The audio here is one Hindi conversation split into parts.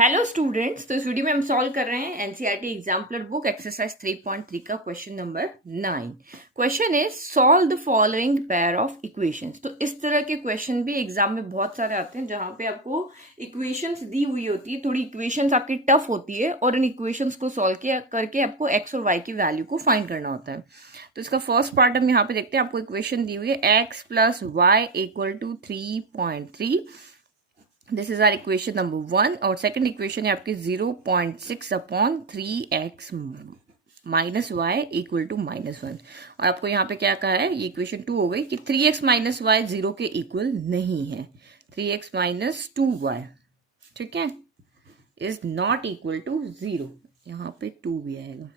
हेलो स्टूडेंट्स, तो इस वीडियो में हम सॉल्व कर रहे हैं एनसीईआरटी एग्जाम्पलर बुक एक्सरसाइज 3.3 का question number 9। Question is solve the following pair of equations. तो इस तरह के क्वेश्चन भी एग्जाम में बहुत सारे आते हैं जहां पे आपको इक्वेशंस दी हुई होती है, थोड़ी इक्वेशंस आपकी टफ होती है और इन इक्वेशंस को सॉल्व करके आपको एक्स और वाई की वैल्यू को फाइंड करना होता है। तो इसका फर्स्ट पार्ट हम यहाँ पे देखते हैं। आपको इक्वेशन दी हुई है x plus y equal to 3.3। This is our equation number 1 और सेकंड इक्वेशन है आपकी 0.6 upon 3x minus y equal to -1। और आपको यहाँ पे क्या कहा है, ये इक्वेशन 2 हो गई कि 3x माइनस वाई 0 के इक्वल नहीं है। 3x माइनस 2y, ठीक है, इज नॉट इक्वल टू 0। यहाँ पे 2 भी आएगा।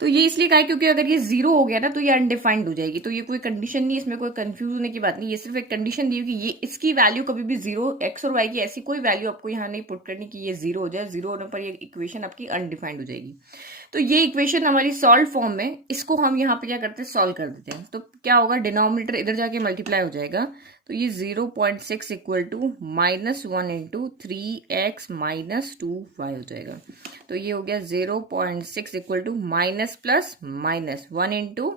तो ये इसलिए कहा है क्योंकि अगर ये 0 हो गया ना तो ये अनडिफाइंड हो जाएगी। तो ये कोई कंडीशन नहीं, इसमें कोई कंफ्यूज होने की बात नहीं। ये सिर्फ एक कंडीशन दी कि ये इसकी वैल्यू कभी भी 0, एक्स और वाई की ऐसी कोई वैल्यू आपको यहाँ नहीं पुट करनी कि ये 0 हो जाए। 0 होने पर ये इक्वेशन आपकी अनडिफाइंड हो जाएगी। तो ये इक्वेशन हमारी सॉल्व फॉर्म में, इसको हम यहाँ पे क्या करते हैं, सॉल्व कर देते हैं। तो क्या होगा, डिनोमिनेटर इधर जाके मल्टीप्लाई हो जाएगा। तो ये 0.6 equal to -1 into 3x minus 2y हो जाएगा। तो ये हो गया 0.6 equal to minus plus minus 1 into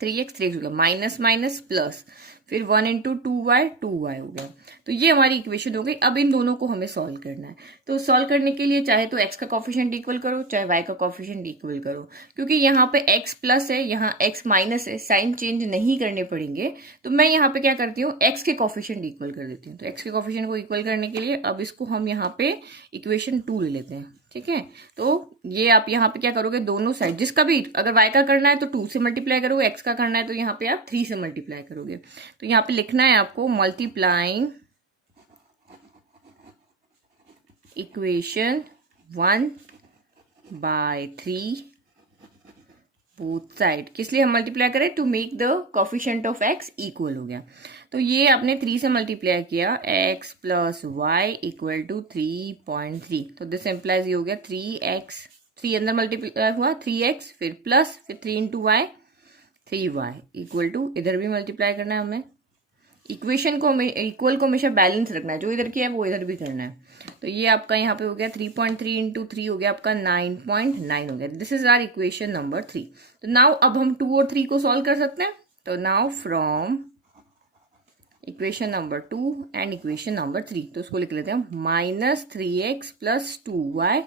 3x 3x हो गया, माइनस माइनस प्लस, फिर 1 इंटू 2y 2y हो गया। तो ये हमारी इक्वेशन हो गई। अब इन दोनों को हमें सॉल्व करना है। तो सॉल्व करने के लिए चाहे तो x का कॉफिशिएंट इक्वल करो, चाहे y का कॉफिशिएंट इक्वल करो। क्योंकि यहाँ पे x प्लस है, यहाँ x माइनस है, साइन चेंज नहीं करने पड़ेंगे। तो मैं यहाँ पे क्या करती हूँ, x के कॉफिशिएंट इक्वल कर देती हूँ। तो x के कॉफिशिएंट को इक्वल करने के लिए अब इसको हम यहाँ पे इक्वेशन 2 ले लेते हैं, ठीक है। तो ये आप यहाँ पे क्या करोगे, दोनों साइड जिसका भी, अगर y का करना है तो 2 से मल्टीप्लाई करोगे, x का करना है तो यहाँ पे आप 3 से मल्टीप्लाई करोगे। तो यहाँ पे लिखना है आपको multiplying equation 1 by 3 both side. किस लिए हम मल्टीप्लाई करें, to make the coefficient of x equal हो गया। तो ये आपने 3 से मल्टीप्लाई किया, x plus y equal to 3.3। तो दिस इम्प्लाइज ये हो गया 3x, 3 अंदर मल्टीप्लाई हुआ 3x, फिर प्लस, फिर 3 into Y 3y equal to, इधर भी मल्टीप्लाई करना है हमें। इक्वेशन को, इक्वल को हमेशा बैलेंस रखना है, जो इधर किया है वो इधर भी करना है। तो ये आपका यहाँ पे हो गया 3.3 इंटू 3 हो गया आपका 9.9 हो गया। This is our equation number 3। तो नाउ अब हम 2 और 3 को सॉल्व कर सकते हैं। तो now from equation number 2 and equation number 3, तो उसको लिख लेते हैं -3x plus 2y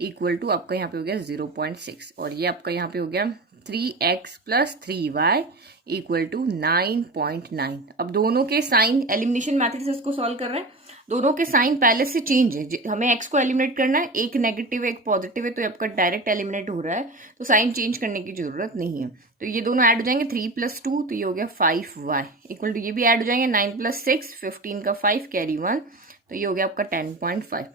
equal to, आपका यहाँ पे हो गया 0.6 और ये आपका यहाँ पे हो गया 3x plus 3y equal to 9.9। अब दोनों के साइन, एलिमिनेशन मेथड से इसको सॉल्व कर रहे हैं। दोनों के साइन पहले से चेंज है, हमें x को एलिमिनेट करना है, एक नेगेटिव एक पॉजिटिव है, तो आपका डायरेक्ट एलिमिनेट हो रहा है, तो साइन चेंज करने की जरूरत नहीं है। तो ये दोनों ऐड हो जाएंगे, 3 प्लस 2, तो ये हो गया 5y इक्वल टू, ये भी ऐड हो जाएंगे, 9 प्लस 6 15 का 5 कैरी 1, तो ये हो गया आपका 10.5।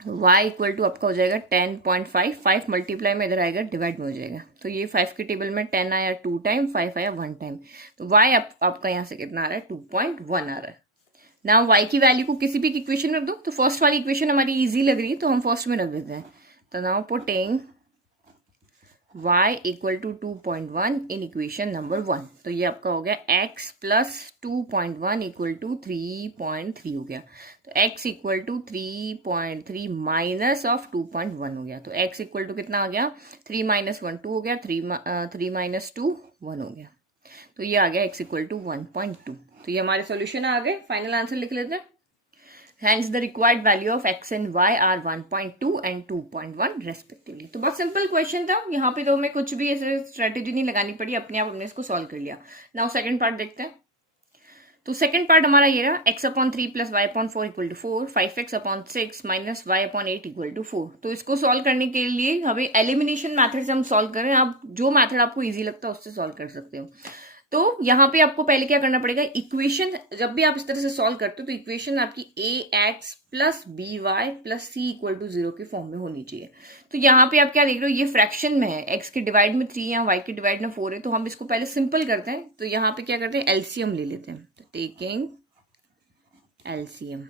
y इक्वल टू आपका हो जाएगा 10.5, 5 मल्टीप्लाई में इधर आएगा, डिवाइड में हो जाएगा। तो ये 5 के टेबल में 10 आया 2 टाइम, 5 आया 1 टाइम। तो y आपका यहाँ से कितना आ रहा है, 2.1 आ रहा है। नाउ y की वैल्यू को किसी भी इक्वेशन में रख दो। तो फर्स्ट वाली इक्वेशन हमारी इजी लग रही है तो हम फर्स्ट में रख देते हैं। तो now putting y equal to 2.1 in equation number 1। तो ये आपका हो गया x प्लस 2.1 इक्वल टू 3.3 हो गया। तो x equal to 3.3 minus of 2.1 हो गया। तो x इक्वल टू कितना आ गया, 3 माइनस 1 2 हो गया, 3 माइनस 2 1 हो गया। तो ये आ गया x इक्वल टू 1.2। तो ये हमारे सॉल्यूशन आ गए। फाइनल आंसर लिख लेते हैं। Hence the required value of x and y are 1.2 and 2.1 respectively। तो बहुत सिंपल क्वेश्चन था, यहाँ पे तो हमें कुछ भी ऐसे स्ट्रेटेजी नहीं लगानी पड़ी, अपने आप हमने इसको सॉल्व कर लिया। नाउ सेकंड पार्ट देखते हैं। तो सेकंड पार्ट हमारा ये रहा, x upon 3 plus y upon 4 equal to 4, 5x upon 6 minus y upon 8 equal to 4। तो इसको सॉल्व करने के लिए हमें एलिमिनेशन मैथड से हम सॉल्व करें। आप जो मैथड आपको इजी लगता है उससे सॉल्व कर सकते हो। तो यहाँ पे आपको पहले क्या करना पड़ेगा, इक्वेशन जब भी आप इस तरह से सॉल्व करते हो तो इक्वेशन आपकी ax plus by plus c equal to 0 के फॉर्म में होनी चाहिए। तो यहाँ पे आप क्या देख रहे हो, ये फ्रैक्शन में है, x के डिवाइड में 3 है, y के डिवाइड में 4 है। तो हम इसको पहले सिंपल करते हैं। तो यहाँ पे क्या करते हैं, एलसीएम ले लेते हैं। तो टेकिंग एलसीएम,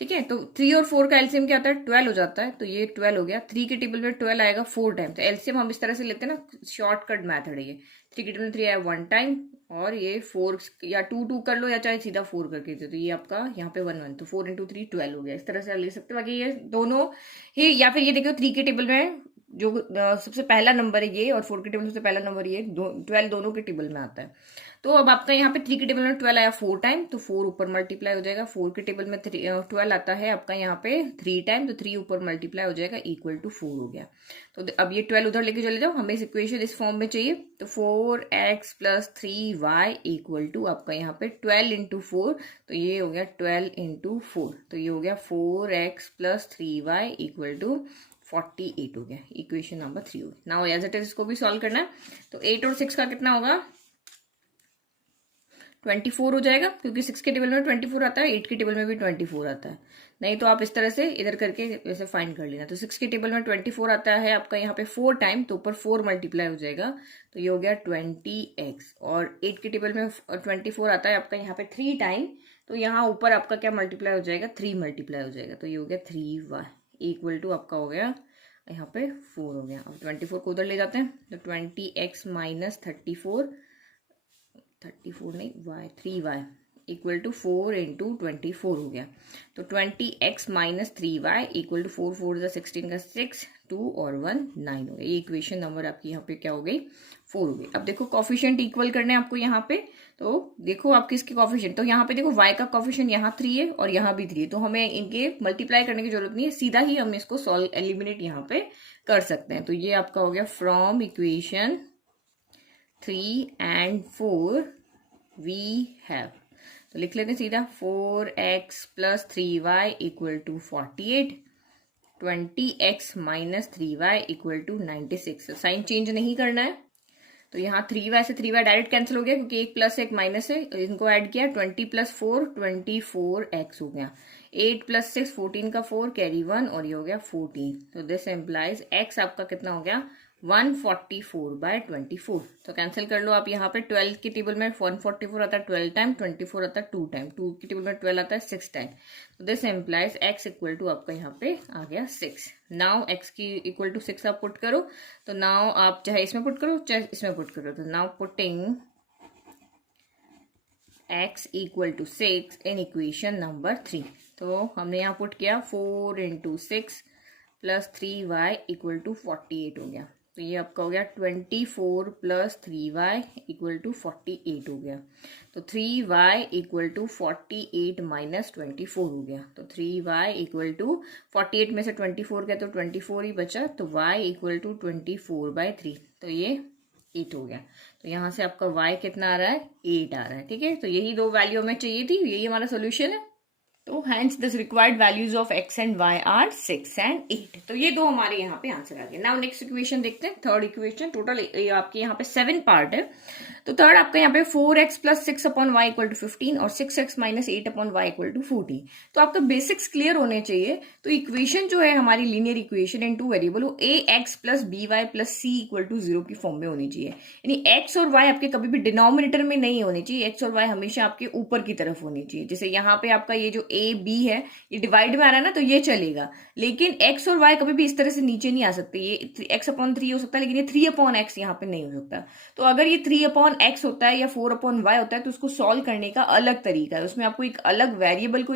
ठीक है, तो 3 और 4 का एलसीएम क्या आता है, 12 हो जाता है, तो ये 12 हो गया। 3 के टेबल में 12 आएगा 4 टाइम, तो एलसीएम हम इस तरह से लेते हैं ना, शॉर्टकट मेथड है ये। 3 के टेबल में 3 आया 1 टाइम, और ये 4 या 2 कर लो, या चाहे सीधा 4 करके दे, तो ये आपका यहाँ पे 1 1, तो 4 × 3 12 हो गया। इस तरह से ले सकते हो। बाकी ये दोनों ही, या फिर ये देखो 3 के टेबल में जो सबसे पहला नंबर है ये, और 4 के टेबल में सबसे पहला नंबर ये, 12 दोनों के टेबल में आता है। तो अब आपका यहाँ पे 3 के टेबल में 12 आया 4 टाइम, तो 4 ऊपर मल्टीप्लाई हो जाएगा। 4 के टेबल में 12 आता है आपका यहाँ पे 3 टाइम, तो 3 ऊपर मल्टीप्लाई हो जाएगा, इक्वल टू 4 हो गया। तो अब ये 12 उधर लेके चले जाओ, हमें इस इक्वेशन इस फॉर्म में चाहिए। तो 4x + 3y इक्वल टू आपका यहाँ पे 12 × 4, तो ये हो गया 12 × 4, तो ये हो गया 4x + 3y इक्वल टू 48 हो गया। इक्वेशन नंबर 3 हो गया। नाउ एज इट इज इसको भी सॉल्व करना है, तो 8 और 6 का कितना होगा, 24 हो जाएगा, क्योंकि 6 के टेबल में 24 आता है, 8 के टेबल में भी 24 आता है। नहीं तो आप इस तरह से इधर करके वैसे फाइंड कर लेना। तो 6 के टेबल में 24 आता है आपका यहाँ पे 4 टाइम, तो ऊपर 4 मल्टीप्लाई हो जाएगा, तो ये हो गया 20x। और 8 के टेबल में 24 आता है आपका यहाँ पे 3 टाइम, तो यहाँ ऊपर आपका क्या मल्टीप्लाई हो जाएगा, 3 मल्टीप्लाई हो जाएगा, तो ये हो गया 3y इक्वल टू आपका हो गया यहाँ पे 4 हो गया। अब 24 को उधर ले जाते हैं, तो 20x - 34 नहीं y 3y इक्वल टू 4 × 24 हो गया। तो 20x - 3y इक्वल टू 4 4 16 का 6, 2 और 1 9 हो गया। ये इक्वेशन नंबर आपकी यहाँ पे क्या हो गई, 4 हो गई। अब देखो कॉफिशिएंट इक्वल करने हैं आपको यहाँ पे, तो देखो आप किसके कॉफिशिएंट, तो यहाँ पे देखो y का कॉफिशिएंट यहाँ 3 है और यहाँ भी 3 है, तो हमें इनके मल्टीप्लाई करने की जरूरत नहीं है, सीधा ही हम इसको सॉल्व एलिमिनेट यहाँ पे कर सकते हैं। तो ये आपका हो गया from equation 3 and 4 we have, तो लिख लेते हैं सीधा 4x + 3y equal to 48, 20x - 3y equal to 96। Sign change नहीं करना है, तो यहाँ 3y से 3y डायरेक्ट कैंसिल हो गया, क्योंकि एक प्लस एक माइनस है, इनको ऐड किया, 20 + 4 24x हो गया। 8 + 6 14 का 4 कैरी 1, और ये हो गया 14। तो दिस एम्प्लाइज x आपका कितना हो गया, 144/24। तो कैंसिल कर लो आप। यहाँ पे 12 के टेबल में 144 आता है 12 टाइम, 24 आता है 2 टाइम, 2 के टेबल में 12 आता है 6 टाइम। तो this implies x equal to आपका यहाँ पे आ गया 6। नाउ x की इक्वल टू 6 आप पुट करो, तो नाउ आप चाहे इसमें पुट करो चाहे इसमें पुट करो, तो now putting x equal to 6 in equation number 3। तो हमने यहाँ पुट किया 4 × 6 + 3y इक्वल टू 48 हो गया। तो ये आपका हो गया 24 + 3y इक्वल टू 48 हो गया। तो 3y इक्वल टू 48 - 24 हो गया। तो 3y इक्वल टू 48 में से 24 गया तो 24 ही बचा, तो y इक्वल टू 24/3, तो ये 8 हो गया। तो यहाँ से आपका y कितना आ रहा है, 8 आ रहा है। ठीक है, तो यही दो वैल्यू हमें चाहिए थी, यही हमारा सोल्यूशन है। तो hence this required values of x and y are 6 and 8। तो ये दो हमारे यहाँ पे आंसर आ गए। नाउ नेक्स्ट इक्वेशन देखते हैं, थर्ड इक्वेशन। टोटल आपके यहाँ पे 7 पार्ट है। तो थर्ड आपका यहाँ पे 4x + 6/y इक्वल टू 15 और 6x - 8/y इक्वल टू 40। तो आपका बेसिक्स क्लियर होने चाहिए। तो इक्वेशन जो है हमारी लीनियर इक्वेशन इन 2 वेरिएबल, वो ax + by + c equal to 0 की फॉर्म में होनी चाहिए। यानी x और y आपके कभी भी डिनोमिनेटर में नहीं होनी चाहिए, x और y हमेशा आपके ऊपर की तरफ होनी चाहिए। जैसे यहाँ पे आपका ये जो a b है ये डिवाइड में आ रहा है ना, तो ये चलेगा, लेकिन x और y कभी भी इस तरह से नीचे नहीं आ सकते। ये x/3 हो सकता है, लेकिन ये 3/x यहाँ पे नहीं हो सकता। तो अगर ये 3/x होता है या 4/y होता है, तो उसको सॉल्व करने का अलग तरीका है, उसमें आपको एक अलग वेरिएबल को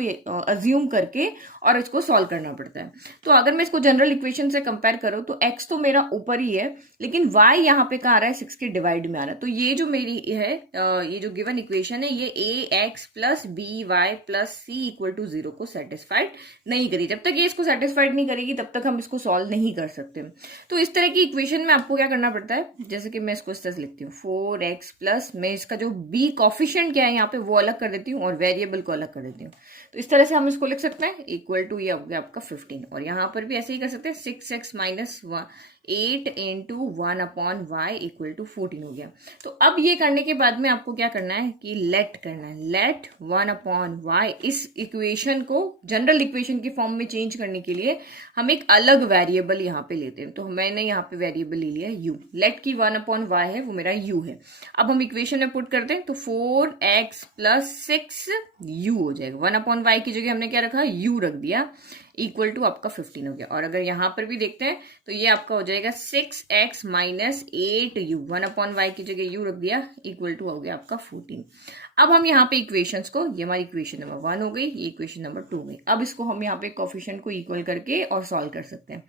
अज्यूम करके और इसको सॉल्व करना पड़ता है। तो अगर मैं इसको जनरल इक्वेशन से कंपेयर करूं, तो x तो मेरा ऊपर ही है, लेकिन y यहाँ पे कहाँ आ रहा है, 6 के डिवाइड में आ रहा है। तो ये जो मेरी है ये जो गिवन इक्वेशन है, ये ax + by + c equal to 0 को सेटिस्फाइड नहीं करी। जब तक ये इसको सेटिस्फाइड नहीं करेगी तब तक हम इसको सॉल्व नहीं कर सकते। तो इस तरह की इक्वेशन में आपको क्या करना पड़ता है, जैसे कि मैं इसको इस तरह से लिखती हूँ 4x + मैं इसका जो b कॉफिशिएंट क्या है यहाँ पे वो अलग कर देती हूँ और वेरिएबल को अलग कर देती हूँ। तो इस तरह से हम इसको लिख सकते हैं इक्वल टू ये हो गया आपका 15, और यहाँ पर भी ऐसे ही कर सकते हैं 6x - 1 8 into 1/y equal to 14 हो गया। तो अब ये करने के बाद में आपको क्या करना है कि लेट करना है, लेट 1/y। इस इक्वेशन को जनरल इक्वेशन की फॉर्म में चेंज करने के लिए हम एक अलग वेरिएबल यहाँ पे लेते हैं। तो मैंने यहाँ पे वेरिएबल ले लिया u, लेट की 1/y है वो मेरा u है। अब हम इक्वेशन में पुट करते हैं तो 4x प्लस 6u हो जाएगा। 1/y की जगह हमने क्या रखा, u रख दिया, इक्वल टू आपका 15 हो गया। और अगर यहां पर भी देखते हैं तो ये आपका हो जाएगा 6x माइनस 8u, 1/y की जगह u रख दिया, इक्वल टू हो गया आपका 14। अब हम यहाँ पे इक्वेशंस को, ये हमारी इक्वेशन नंबर 1 हो गई, ये इक्वेशन नंबर 2 हो गई। अब इसको हम यहाँ पे कोफिशिएंट को इक्वल करके और सॉल्व कर सकते हैं।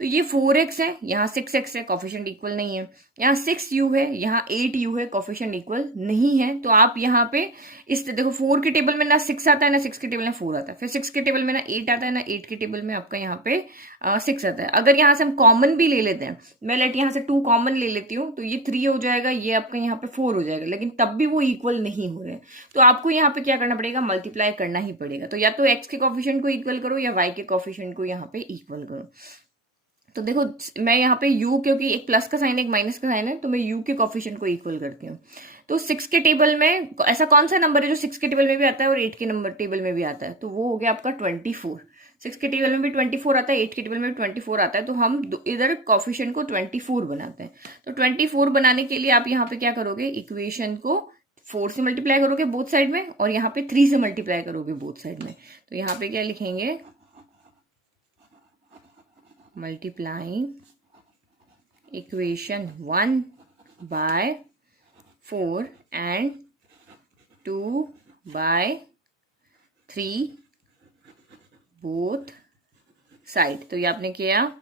तो ये 4x है, यहाँ 6x है, कोफिशिएंट इक्वल नहीं है। यहाँ 6u है, यहाँ 8u है, कोफिशिएंट इक्वल नहीं है। तो आप यहाँ पे इस देखो 4 के टेबल में ना 6 आता है ना 6 के टेबल में 4 आता है, फिर 6 के टेबल में ना 8 आता है ना 8 के टेबल में आपका यहाँ पे 6 आता है। अगर यहाँ से हम कॉमन भी ले लेते हैं, मैं लेट यहाँ से 2 कॉमन ले लेती हूँ, तो ये 3 हो जाएगा, ये आपका यहाँ पे 4 हो जाएगा, लेकिन तब भी वो इक्वल नहीं हो रहे हैं। तो आपको यहाँ पे क्या करना पड़ेगा, मल्टीप्लाई करना ही पड़ेगा। तो या तो x के कोफिशिएंट को इक्वल करो या y के कोफिशिएंट को यहाँ पे इक्वल करो। तो देखो मैं यहाँ पे u, क्योंकि एक प्लस का साइन है एक माइनस का साइन है, तो मैं u के कोफिशिएंट को इक्वल करती हूँ। तो 6 के टेबल में ऐसा कौन सा नंबर है जो 6 के टेबल में भी आता है और 8 के नंबर टेबल में भी आता है, तो वो हो गया आपका 24। 6 के टेबल में भी 24 आता है, 8 के टेबल में भी 24 आता है, तो हम इधर कोफिशिएंट को 24 बनाते हैं। तो 24 बनाने के लिए आप यहाँ पे क्या करोगे, इक्वेशन को 4 से मल्टीप्लाई करोगे बोथ साइड में, और यहाँ पे 3 से मल्टीप्लाई करोगे बोथ साइड में। तो यहाँ पे क्या लिखेंगे, multiplying equation 1 by 4 and 2 by 3 both side. तो ये आपने किया,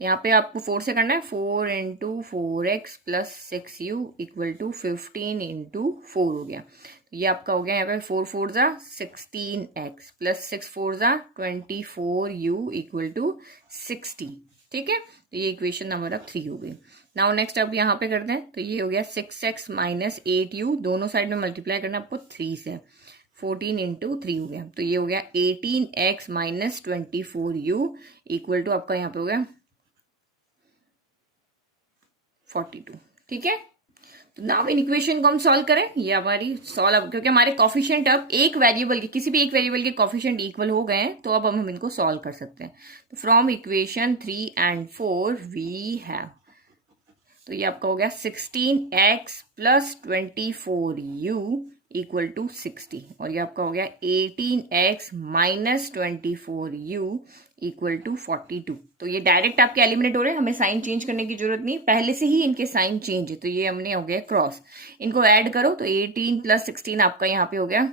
यहाँ पे आपको 4 से करना है, 4 into 4x plus 6u equal to 15 into 4 हो गया। तो ये आपका हो गया यहाँ पे 4 4 जा 16x प्लस 6 4 जा 24u इक्वल टू 60। ठीक है, तो ये इक्वेशन नंबर अब 3 हो गई। नाउ नेक्स्ट अब यहाँ पे करते हैं, तो ये हो गया 6x माइनस 8u, दोनों साइड में मल्टीप्लाई करना आपको 3 से, 14 इंटू 3 हो गया। तो ये हो गया 18x minus 24u equal to आपका यहाँ पे हो गया 42। ठीक है, तो नाउ इन इक्वेशन को हम सॉल्व करें, ये हमारी सॉल्व, अब क्योंकि हमारे कोफिशिएंट अब एक वेरिएबल के, किसी भी एक वेरिएबल के कोफिशिएंट इक्वल हो गए हैं, तो अब हम इनको सॉल्व कर सकते हैं। तो from equation 3 and 4 we have, तो ये आपका हो गया 16x plus 24u equal to 60, और ये आपका हो गया 18x minus 24u equal to 42। तो ये डायरेक्ट आपके एलिमिनेट हो रहे हैं, हमें साइन चेंज करने की जरूरत नहीं, पहले से ही इनके साइन चेंज है। तो ये हमने हो गया क्रॉस, इनको ऐड करो तो 18 प्लस 16 आपका यहाँ पे हो गया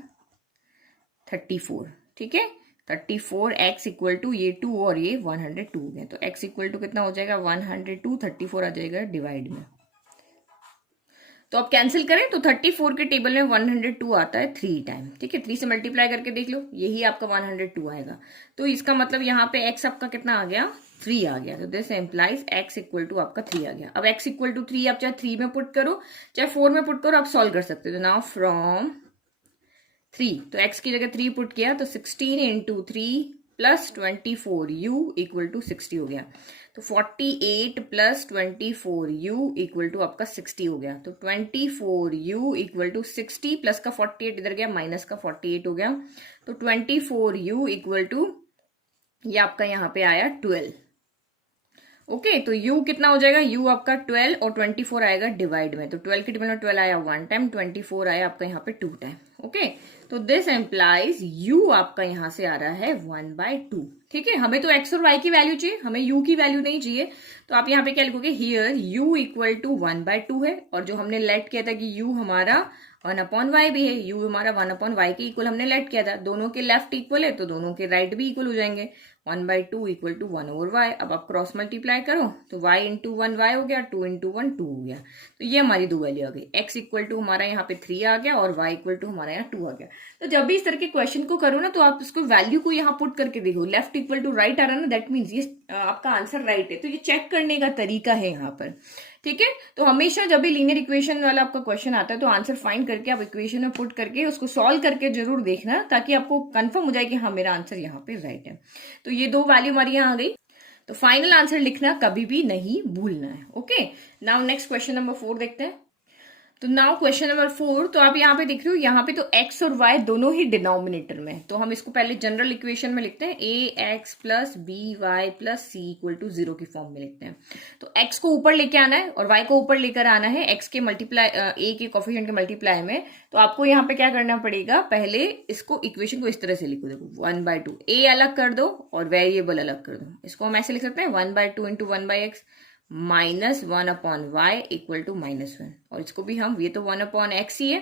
34। ठीक है, 34x इक्वल टू ये 2 और ये 102 हो गया। तो x इक्वल टू कितना हो जाएगा 102, 34 आ जाएगा डिवाइड में। तो आप कैंसिल करें तो 34 के टेबल में 102 आता है 3 टाइम। ठीक है, 3 से मल्टीप्लाई करके देख लो, यही आपका 102 आएगा। तो इसका मतलब यहाँ पे x आपका कितना आ गया, 3 आ गया। तो this implies x equal to आपका 3 आ गया। अब x इक्वल टू 3 आप चाहे 3 में पुट करो चाहे 4 में पुट करो, आप सॉल्व कर सकते हो। तो नाउ फ्रॉम 3, तो x की जगह 3 पुट किया तो 16 into 3 plus 24u equal to 60 हो गया। तो 48 प्लस 24u इक्वल टू आपका 60 हो गया। तो 24u इक्वल टू 60 प्लस का 48 इधर गया, माइनस का 48 हो गया। तो 24u इक्वल टू ये आपका यहाँ पे आया 12। ओके, तो u कितना हो जाएगा, u आपका 12 और 24 आएगा डिवाइड में। तो 12 के टेबल में 12 आया 1 टाइम, 24 आया आपका यहाँ पे 2 टाइम। ओके, तो दिस एम्प्लाइज u आपका यहां से आ रहा है 1/2। ठीक है, हमें तो x और y की वैल्यू चाहिए, हमें u की वैल्यू नहीं चाहिए। तो आप यहाँ पे क्या लिखोगे, हियर u इक्वल टू 1/2 है, और जो हमने लेट किया था कि u हमारा 1/y भी है, u हमारा 1/y के इक्वल हमने लेट किया था। दोनों के लेफ्ट इक्वल है तो दोनों के राइट भी इक्वल हो जाएंगे। 1/2 इक्वल टू 1/y। अब आप क्रॉस मल्टीप्लाई करो तो y इंटू 1 y हो गया, 2 इंटू 1 2 हो गया। तो ये हमारी दो वैल्यू आ गई। x इक्वल टू हमारा यहाँ पे 3 आ गया और y इक्वल टू हमारा यहाँ 2 आ गया। तो जब भी इस तरह के क्वेश्चन को करो ना, तो आप इसको वैल्यू को यहाँ पुट करके देखो, लेफ्ट इक्वल टू राइट आ रहा है ना, दैट मीन्स ये आपका आंसर राइट है। तो ये चेक करने का तरीका है यहाँ पर। ठीक है, तो हमेशा जब भी लीनियर इक्वेशन वाला आपका क्वेश्चन आता है तो आंसर फाइंड करके आप इक्वेशन में पुट करके उसको सॉल्व करके जरूर देखना, ताकि आपको कंफर्म हो जाए कि हाँ मेरा आंसर यहाँ पे राइट है। तो ये दो वैल्यू हमारी यहाँ आ गई। तो फाइनल आंसर लिखना कभी भी नहीं भूलना है। Okay, now next question number 4 देखते हैं। तो नाउ क्वेश्चन नंबर 4, तो आप यहाँ पे देख रहे हो, यहाँ पे तो x और y दोनों ही डिनोमिनेटर में, तो हम इसको पहले जनरल इक्वेशन में लिखते हैं, ax plus B Y plus C equal to 0 की फॉर्म में लिखते हैं। तो x को ऊपर लेके आना है और y को ऊपर लेकर आना है x के मल्टीप्लाई a के कोफिशिएंट के मल्टीप्लाई में। तो आपको यहाँ पे क्या करना पड़ेगा, पहले इसको इक्वेशन को इस तरह से लिखो, देखो 1/2 a अलग कर दो और वेरिएबल अलग कर दो। इसको हम ऐसे लिख सकते हैं 1/2 into 1/x minus 1/y equal to -1, और इसको भी हम, ये तो 1/x ही है,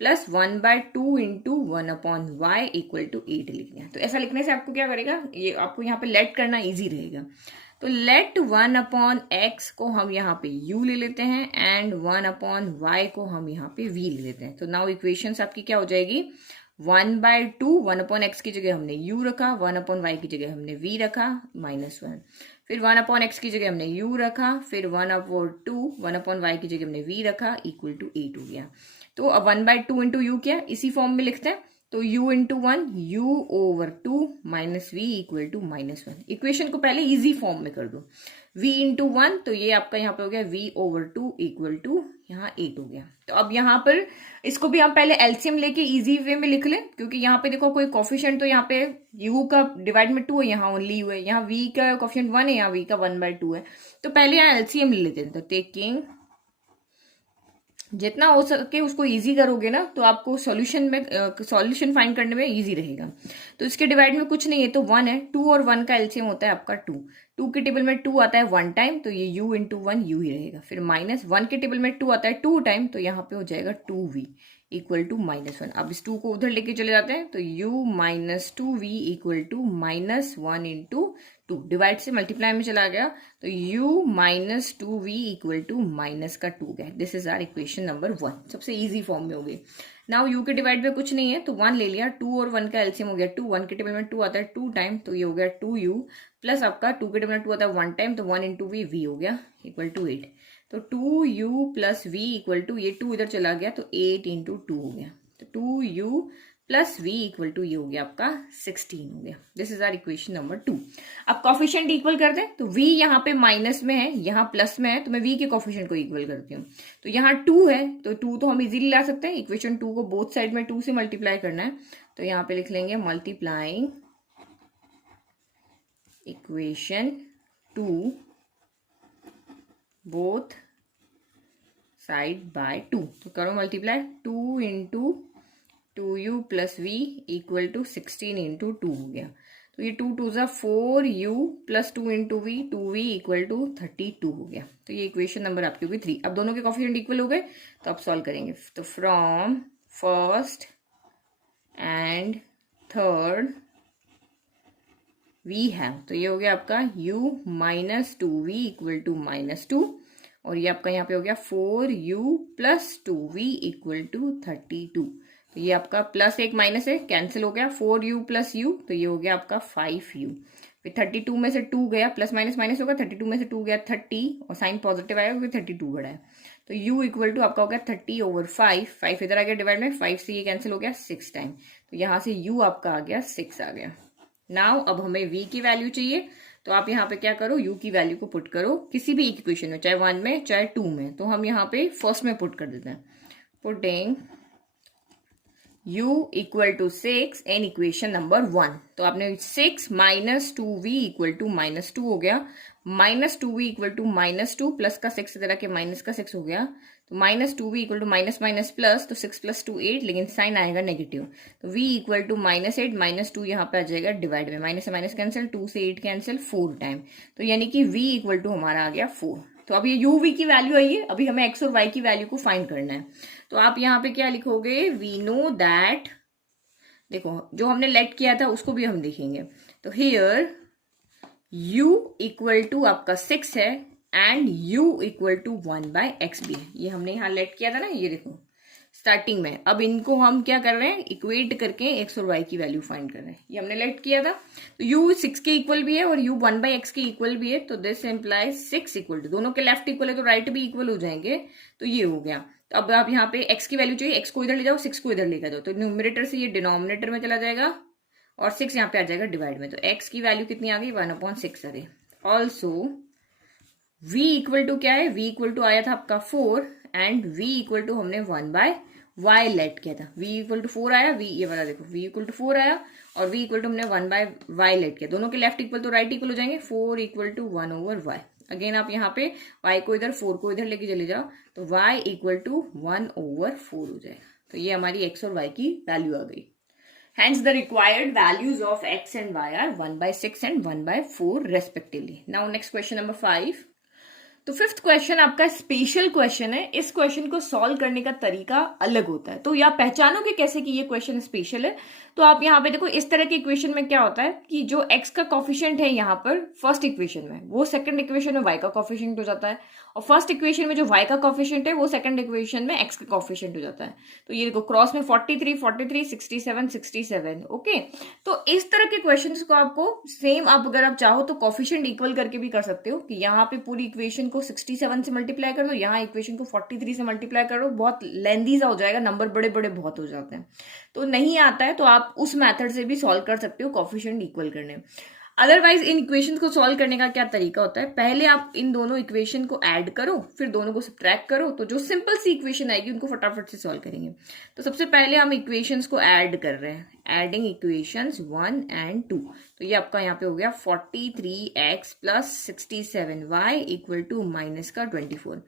plus 1/2 into 1/y equal to 8 लिखना है। तो ऐसा लिखने से आपको क्या करेगा, ये आपको यहाँ पे लेट करना इजी रहेगा। तो लेट 1/x को हम यहाँ पे u ले लेते हैं एंड 1/y को हम यहाँ पे v ले लेते हैं। तो नाउ इक्वेशंस आपकी क्या हो जाएगी, 1/2 1/x की जगह हमने u रखा, 1/y की जगह हमने v रखा, -1, फिर 1/x की जगह हमने u रखा, फिर 1/2 1/y की जगह हमने v रखा, इक्वल टू 8 हो गया। तो अब 1/2 इंटू यू क्या, इसी फॉर्म में लिखते हैं, तो u into 1 u/2 minus v equal to -1। Equation को पहले इजी फॉर्म में कर दो, v इंटू 1, तो ये आपका यहाँ पे हो गया v/2 इक्वल टू यहाँ 8 हो गया। तो अब यहाँ पर इसको भी हम पहले एलसीएम लेके इजी वे में लिख लें, क्योंकि यहाँ पे देखो कोई कोफिशिएंट, तो यहाँ पे u का डिवाइड में 2 है, यहाँ ओनली u है, यहाँ v का कोफिशिएंट 1 है, यहाँ v का 1/2 है। तो पहले यहाँ एलसीएम ले लेते हैं। तो टेकिंग, जितना हो सके उसको इजी करोगे ना, तो आपको सॉल्यूशन फाइंड करने में इजी रहेगा। तो इसके डिवाइड में कुछ नहीं है, तो 1 है, 2 और 1 का एलसीएम होता है आपका 2 के टेबल में 2 आता है 1 टाइम, तो ये u इंटू 1 u ही रहेगा। फिर -1 के टेबल में 2 आता है 2 टाइम, तो यहाँ पे हो जाएगा 2v इक्वल टू -1। अब इस 2 को उधर लेके चले जाते हैं, तो u minus 2v equal to -1 into 2, divide से मल्टीप्लाई में चला गया, तो u minus 2v equal to minus का 2 गया। This is our equation number 1, सबसे इजी फॉर्म में हो गई। नाउ u के डिवाइड में कुछ नहीं है, तो 1 ले लिया, 2 और 1 का एलसीएम हो गया 2, 1 के टेबल में 2 आता है 2 टाइम, तो ये हो गया 2u, प्लस आपका 2 के टेबल में 2 आता है 1 टाइम, तो 1 इंटू v हो गया इक्वल टू 8। तो 2u plus v equal to, ये 2 इधर चला गया, तो 8 इंटू 2 हो गया, तो 2u plus v equal to ये हो गया आपका 16 हो गया। This is our equation number 2। अब कोफिशिएंट इक्वल कर दें, तो v यहाँ पे माइनस में है, यहाँ प्लस में है, तो मैं v के कोफिशिएंट को इक्वल करती हूँ। तो यहाँ 2 है, तो 2 तो हम इजीली ला सकते हैं, इक्वेशन 2 को बोथ साइड में 2 से मल्टीप्लाई करना है, तो यहाँ पे लिख लेंगे multiplying equation 2 both side by 2। तो करो multiply, 2 into 2u plus v equal to 16 into 2 हो गया। तो ये 2 2 ज़ा 4u plus 2 into v, 2v equal to 32 हो गया। तो ये इक्वेशन नंबर आपकी होगी 3। अब दोनों के कोफिशिएंट इक्वल हो गए, तो आप सॉल्व करेंगे। तो from first and third we have, तो ये हो गया आपका u minus 2v equal to -2, और ये आपका यहाँ पे हो गया 4u plus 2v equal to 32। तो ये आपका प्लस एक माइनस है, कैंसिल हो गया, 4u प्लस u, तो ये हो गया आपका 5u। फिर 32 में से 2 गया, प्लस माइनस माइनस होगा, 32 में से 2 गया 30, और साइन पॉजिटिव आएगा क्योंकि 32 बड़ा है। तो u इक्वल टू आपका हो गया 30/5, 5 इधर आ गया डिवाइड में, 5 से ये कैंसिल हो गया 6 टाइम, तो यहाँ से u आपका आ गया 6 आ गया। नाउ अब हमें v की वैल्यू चाहिए, तो आप यहाँ पे क्या करो, u की वैल्यू को पुट करो किसी भी इक्वेशन में, चाहे 1 में चाहे 2 में। तो हम यहाँ पे फर्स्ट में पुट कर देते हैं, putting u equal to 6 in equation number 1। तो आपने 6 माइनस 2v इक्वल टू -2 हो गया, minus 2v equal to -2 plus का 6 इधर आके माइनस का 6 हो गया, तो minus 2v equal to minus minus plus, तो 6 प्लस 2 8, लेकिन साइन आएगा नेगेटिव, तो v इक्वल टू -8 -2 यहाँ पे आ जाएगा डिवाइड में, माइनस से माइनस कैंसिल, 2 से 8 कैंसिल 4 टाइम, तो यानी कि v इक्वल टू हमारा आ गया 4। तो अब ये u v की वैल्यू आई है, अभी हमें x और y की वैल्यू को फाइंड करना है। तो आप यहाँ पे क्या लिखोगे, वी नो दैट, देखो जो हमने लेट किया था उसको भी हम देखेंगे। तो हियर u इक्वल टू आपका 6 है and u equal to 1/x भी है, ये हमने यहाँ लेट किया था ना, ये देखो स्टार्टिंग में। अब इनको हम क्या कर रहे हैं, इक्वेट करके x और y की वैल्यू फाइंड कर रहे हैं, ये हमने लेट किया था। तो u 6 के इक्वल भी है और u 1/x के इक्वल भी है, तो दिस इम्प्लाइज 6 इक्वल टू, दोनों के लेफ्ट इक्वल है तो राइट भी इक्वल हो जाएंगे, तो ये हो गया। तो अब आप यहाँ पे x की वैल्यू चाहिए, x को इधर ले जाओ, 6 को इधर लेकर दो, तो न्यूमरेटर से ये डिनोमिनेटर में चला जाएगा और 6 यहाँ पे आ जाएगा डिवाइड में। तो x की वैल्यू कितनी आ गई, 1/6 आ गई। ऑल्सो v इक्वल टू क्या है, v इक्वल टू आया था आपका 4 एंड v इक्वल टू हमने 1/y लेट किया था, v इक्वल टू 4 आया, v ये वाला देखो v इक्वल टू 4 आया और v इक्वल टू हमने 1/y लेट किया, दोनों के लेफ्ट इक्वल तो राइट इक्वल हो जाएंगे, 4 इक्वल टू 1/y। अगेन आप यहाँ पे y को इधर 4 को इधर लेके चले जाओ तो y इक्वल टू 1/4 हो जाएगा। तो ये हमारी x और y की वैल्यू आ गई। Hence the required values of x and y are 1/6 and 1/4 respectively. Now next question number 5. तो फिफ्थ क्वेश्चन आपका स्पेशल क्वेश्चन है। इस क्वेश्चन को सॉल्व करने का तरीका अलग होता है, तो या पहचानोगे कैसे कि ये क्वेश्चन स्पेशल है। तो आप यहाँ पे देखो इस तरह के इक्वेशन में क्या होता है कि जो x का कॉफिशिएंट है यहाँ पर फर्स्ट इक्वेशन में, वो सेकंड इक्वेशन में y का कॉफिशिएंट हो जाता है, और फर्स्ट इक्वेशन में जो y का कॉफिशिएंट है वो सेकंड इक्वेशन में x का कॉफिशिएंट हो जाता है। तो ये देखो क्रॉस में 43 43 67 67। ओके, तो इस तरह के क्वेश्चंस को आपको सेम आप अगर आप चाहो तो कॉफिशिएंट इक्वल करके भी कर सकते हो कि यहाँ पे पूरी इक्वेशन को 67 से मल्टीप्लाई कर दो, यहाँ इक्वेशन को 43 से मल्टीप्लाई कर दो, बहुत लेंदी सा हो जाएगा, नंबर बड़े बड़े बहुत हो जाते हैं। तो नहीं आता है तो आप उस मेथड से भी सॉल्व कर सकते हो कॉफिशिएंट इक्वल करने। अदरवाइज इन इक्वेशंस को सॉल्व करने का क्या तरीका होता है, पहले आप इन दोनों इक्वेशन को ऐड करो, फिर दोनों को सब्ट्रैक्ट करो, तो जो सिंपल सी इक्वेशन आएगी उनको फटाफट से सॉल्व करेंगे। तो सबसे पहले हम इक्वेशंस को ऐड कर रहे हैं, एडिंग इक्वेशंस 1 एंड 2। तो ये आपका यहाँ पे हो गया 43x plus 67y equal to minus का 24,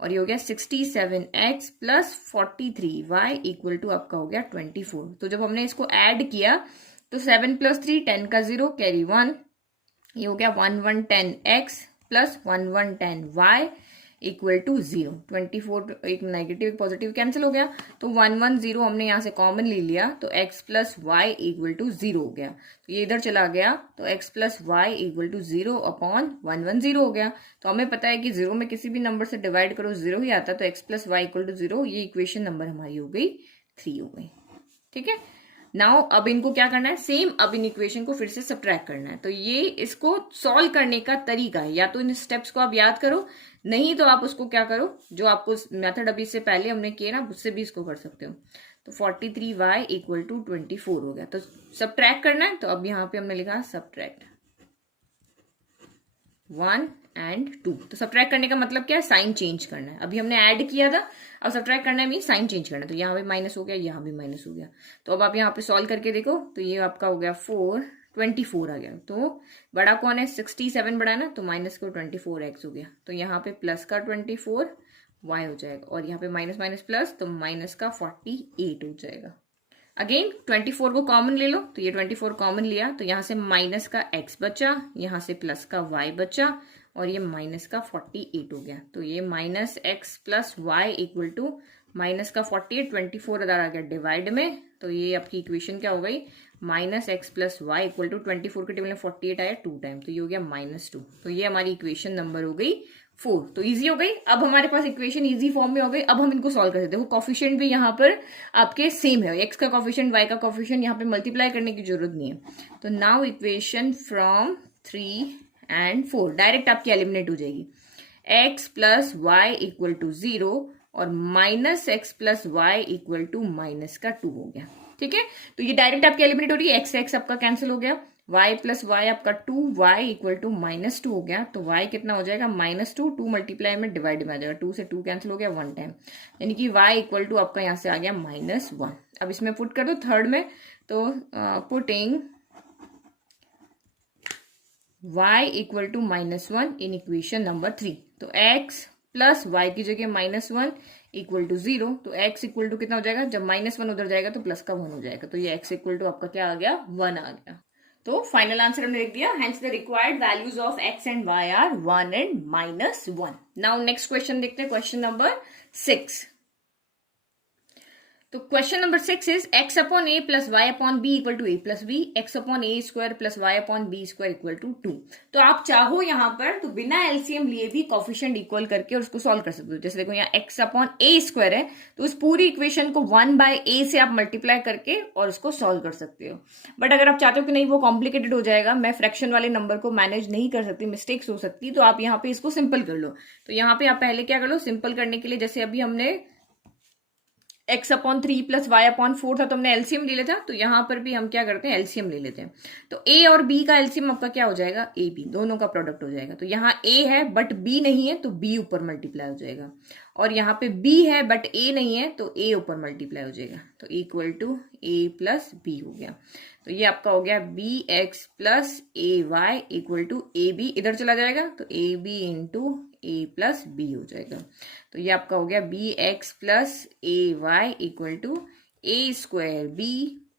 और ये हो गया 67x plus 43y equal to आपका हो गया 24। तो जब हमने इसको ऐड किया तो 7 + 3 10 का 0 कैरी 1, ये हो गया 1110x plus 1110y equal to 0। 24 एक नेगेटिव एक पॉजिटिव कैंसिल हो गया, तो 110 हमने यहाँ से कॉमन ले लिया, तो x plus y equal to 0 हो गया। तो ये इधर चला गया, तो x plus y equal to 0 upon 110 हो गया। तो हमें पता है कि 0 में किसी भी नंबर से डिवाइड करो 0 ही आता है, तो x plus y equal to 0, ये इक्वेशन नंबर हमारी हो गई 3 हो गई। ठीक है, नाउ अब इनको क्या करना है, सेम अब इन इक्वेशन को फिर से सब्ट्रैक्ट करना है। तो ये इसको सॉल्व करने का तरीका है, या तो इन स्टेप्स को आप याद करो, नहीं तो आप उसको क्या करो, जो आपको मेथड अभी से पहले हमने किया ना उससे भी इसको कर सकते हो। तो 43y इक्वल टू 24 हो गया। तो सब्ट्रैक्ट करना है, तो अब यहाँ पे हमने लिखा सब्ट्रैक्ट 1 एंड 2। तो सब्ट्रैक्ट करने का मतलब क्या है, साइन चेंज करना है। अभी हमने ऐड किया था, अब सब्ट्रैक्ट करना है मीन साइन चेंज करना है। तो यहाँ पे माइनस हो गया, यहाँ भी माइनस हो गया। तो अब आप यहाँ पे सॉल्व करके देखो, तो ये आपका हो गया 4 24 आ गया। तो बड़ा कौन है, 67 बड़ा है ना, तो माइनस को 24x हो गया। तो यहाँ पे प्लस का 24y हो जाएगा, और यहाँ पे माइनस माइनस प्लस, तो माइनस का 48 हो जाएगा। अगेन 24 को कॉमन ले लो, तो ये 24 कॉमन लिया, तो यहाँ से माइनस का x बचा, यहाँ से प्लस का y बचा, और ये माइनस का 48 हो गया। तो ये minus x plus y equal to minus का 48, 24 इधर आ गया डिवाइड में, तो ये आपकी इक्वेशन क्या हो गई, minus x plus y equal to 24 के टेबल में 48 आया 2 टाइम, तो ये हो गया -2। तो ये हमारी इक्वेशन नंबर हो गई 4। तो इजी हो गई, अब हमारे पास इक्वेशन इजी फॉर्म में हो गई। अब हम इनको सॉल्व कर सकते हैं। देखो कॉफिशिएंट भी यहाँ पर आपके सेम है, एक्स का कॉफिशिएंट वाई का कॉफिशिएंट, यहाँ पे मल्टीप्लाई करने की जरूरत नहीं है। तो now equation from 3 and 4 direct आपकी एलिमिनेट हो जाएगी। x plus y equal to 0 और minus x plus y equal to minus का 2 हो गया। ठीक है, तो ये डायरेक्ट आपकी एलिमिनेट हो रही है, x आपका कैंसिल हो गया, y प्लस वाई आपका 2y इक्वल टू -2 हो गया। तो y कितना हो जाएगा, -2, 2 मल्टीप्लाई में डिवाइड में आ जाएगा, 2 से 2 कैंसिल हो गया 1 टाइम, यानी कि y इक्वल टू आपका यहाँ से आ गया -1। अब इसमें पुट कर दो थर्ड में, तो putting y equal to -1 in equation number 3। तो x प्लस वाई की जगह -1 इक्वल टू 0, तो x इक्वल टू कितना हो जाएगा, जब -1 उधर जाएगा तो प्लस का 1 हो जाएगा, तो ये x इक्वल टू आपका क्या आ गया, 1 आ गया। तो फाइनल आंसर हमने लिख दिया, hence the required values of x and y are 1 and -1। Now next question देखते हैं, क्वेश्चन नंबर 6। तो question number 6 is x upon a plus y upon b equal to a plus b, x upon a square plus y upon b square equal to 2। तो आप चाहो यहाँ पर तो बिना एलसीएम लिए भी कॉफिशिएंट इक्वल करके और उसको सॉल्व कर सकते हो। जैसे देखो यहाँ x अपॉन a स्क्वायर है, तो उस पूरी इक्वेशन को 1/a से आप मल्टीप्लाई करके और उसको सॉल्व कर सकते हो। बट अगर आप चाहते हो कि नहीं वो कॉम्प्लिकेटेड हो जाएगा, मैं फ्रैक्शन वाले नंबर को मैनेज नहीं कर सकती, मिस्टेक्स हो सकती, तो आप यहाँ पे इसको सिंपल कर लो। तो यहाँ पे आप पहले क्या कर लो, सिंपल करने के लिए जैसे अभी हमने x upon 3 plus y upon 4 था तो हमने एलसीएम ले लिया था, तो यहां पर भी हम क्या करते हैं, एलसीएम ले लेते हैं। तो a और b का एलसीएम आपका क्या हो जाएगा, ए बी, दोनों का प्रोडक्ट हो जाएगा। तो यहाँ a है बट b नहीं है तो b ऊपर मल्टीप्लाई हो जाएगा, और यहाँ पे b है बट a नहीं है तो a ऊपर मल्टीप्लाई हो जाएगा, तो equal to a plus b हो गया। तो ये आपका हो गया b x plus a y equal to A b, इधर चला जाएगा तो a b into a plus b हो जाएगा। तो ये आपका हो गया b x plus a y equal to a square b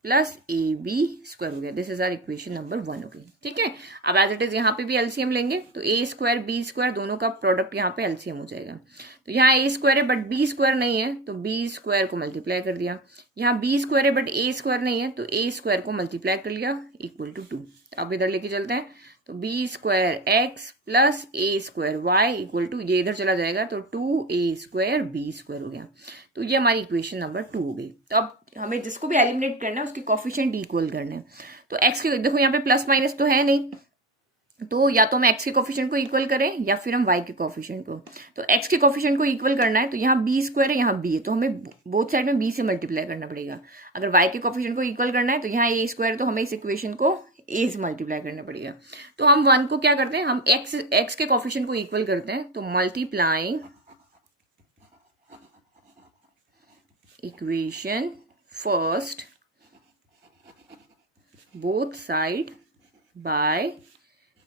plus A B square हो गया। This is our equation number 1 हो गई। ठीक है, अब एज इट इज यहाँ पे भी एलसीएम लेंगे, तो ए स्क्वायर बी स्क्वायर दोनों का प्रोडक्ट यहाँ पे एलसीएम हो जाएगा। तो यहाँ ए स्क्वायर है बट बी स्क्वायर नहीं है तो बी स्क्वायर को मल्टीप्लाई कर दिया, यहाँ बी स्क्वायर है बट ए स्क्वायर नहीं है तो ए स्क्वायर को मल्टीप्लाई कर लिया इक्वल टू 2। अब इधर लेके चलते हैं, तो b square x plus a square y equal to, ये इधर चला जाएगा तो 2a स्क्वायर बी स्क्वायर हो गया। तो ये हमारी इक्वेशन नंबर 2 हो गई। तो अब हमें जिसको भी एलिमिनेट करना है उसके कोफिशिएंट इक्वल करने हैं। तो x के देखो यहाँ पे प्लस माइनस तो है नहीं, तो या तो हम x के कोफिशिएंट को इक्वल करें या फिर हम y के कोफिशिएंट को। तो x के कोफिशिएंट को इक्वल करना है तो यहाँ बी स्क्वायर है यहाँ b है तो हमें बोथ साइड में b से मल्टीप्लाई करना पड़ेगा। अगर y के कोफिशिएंट को इक्वल करना है तो यहाँ a स्क्वायर है तो हमें इस इक्वेशन को a से मल्टीप्लाई करना पड़ेगा। तो हम 1 को क्या करते हैं, हम x के कोफिशिएंट को इक्वल करते हैं, तो multiplying equation first both side by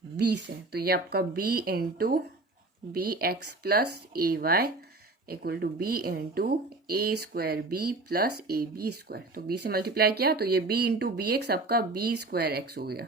b से, तो ये आपका b into b x plus a y equal to b into a square b plus A B square. तो b से मल्टीप्लाई किया तो ये b इंटू बी एक्स आपका बी स्क्वायर एक्स हो गया,